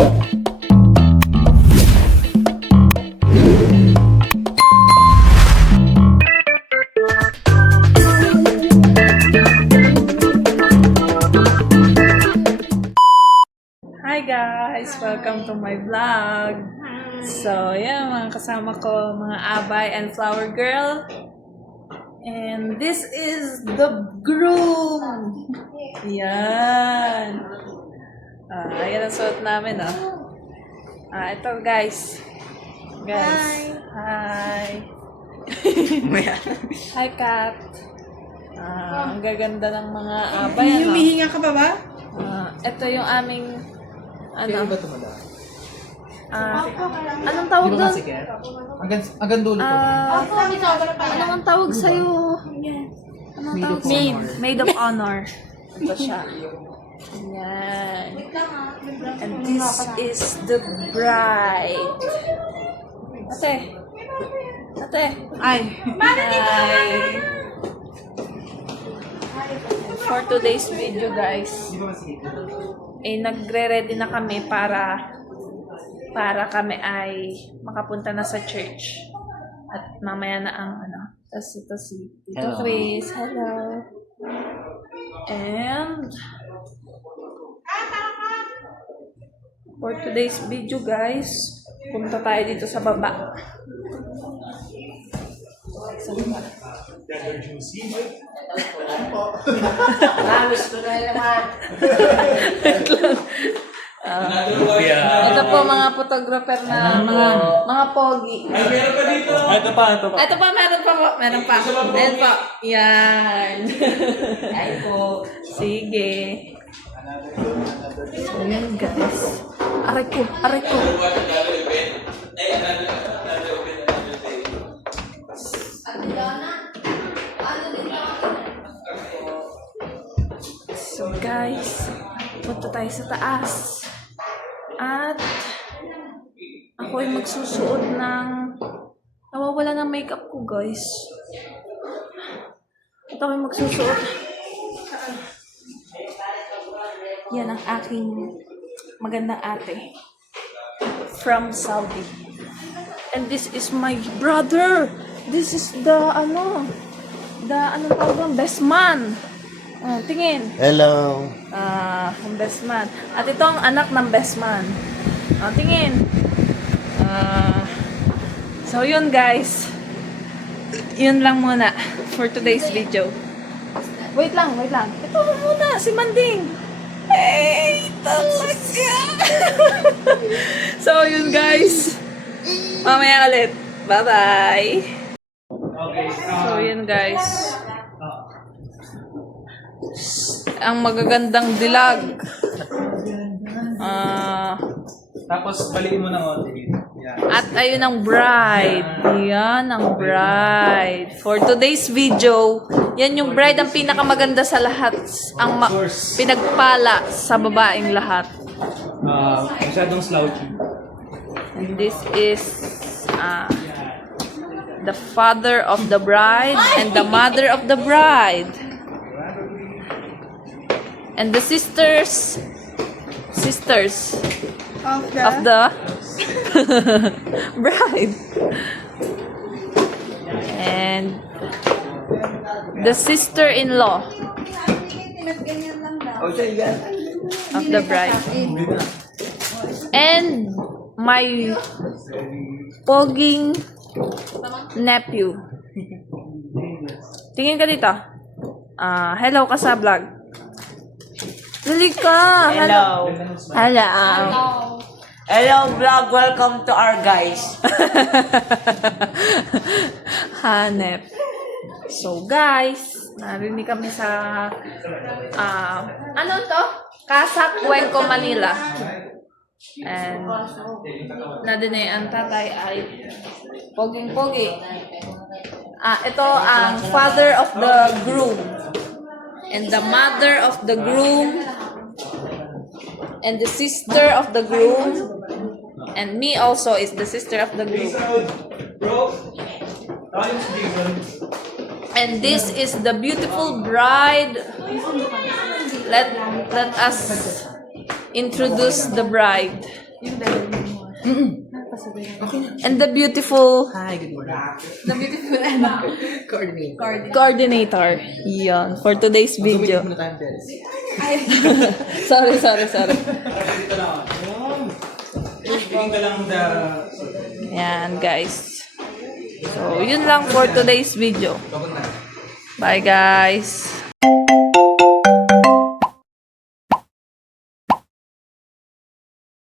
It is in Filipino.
Hi guys! Welcome to my vlog. So, yan, mga kasama ko, mga abay and flower girl. And this is the groom! Yan! Ah, yan ang suot namin, oh. Ah, ito guys. Guys. Hi! Hi, Kat! Ah, ang gaganda ng mga abay, ano? Humihinga ka pa ba? Ah, ito yung aming ano? ba tumada? Ah, anong tawag doon? kaya? Hanggang, hanggang dulo to. Ah, ano ang tawag sa'yo? Anong tawag? of Maid. Maid of honor. Ito siya. Yan. And this is the bride. Ate. Ate. Ay. Hi. For today's video, guys, eh nagre-ready na kami para para kami ay makapunta na sa church. At mamaya na ang ano. Tapos ito si Tito Hello. Chris. Hello. And for today's video guys, punta tayo dito sa baba. Sa baba. Ito po mga photographer na mga mga pogi. Ito pa, ito pa. Ito pa, meron pa po. Meron pa. Meron pa. Yan. Ay po. Sige. So, yan guys. Aray ko, aray ko. So guys, punta tayo sa taas. At ako ay magsusuot ng nawawala ng makeup ko guys. At ako ay magsusuot. Yan ang aking magandang ate. From Saudi. And this is my brother. This is the ano, the anong tawag? Best man. Oh, tingin. Hello. Ah, ang best man. At ito ang anak ng best man. Ah, tingin. Ah, so yun guys. Yun lang muna for today's video. Wait lang, wait lang. Ito muna, si Manding. Hey, talaga. so yun guys. Mamaya ulit. Bye-bye. So yun guys. Ang magagandang dilag. Ah, Tapos, baliin mo ng konti. Yan. At ayun ang bride. Yan ang bride. For today's video, yan yung bride ang pinakamaganda sa lahat. Ang ma- pinagpala sa babaeng lahat. Ah, masyadong slouchy. And this is ah, the father of the bride and the mother of the bride. And the sisters sisters Of the... of the bride. And the sister-in-law of the bride. And my poging nephew. Tingin ka dito. Ah, hello ka sa vlog. Dali ka. Hello. Hello. Hello vlog, welcome to our guys. Hanep. So guys, narinig kami sa ah ano to? Casa Cuenco, Manila. And nadine ang tatay ay poging-pogi. Ah, ito ang father of the groom. And the mother of the groom. And the sister of the groom. And me also is the sister of the group. And this is the beautiful bride. Let, let us introduce the bride. And the beautiful Hi, good morning. The beautiful? Coordinator. coordinator. For today's video. Sorry, sorry, sorry. Yan, guys. So, yun lang for today's video. Bye, guys.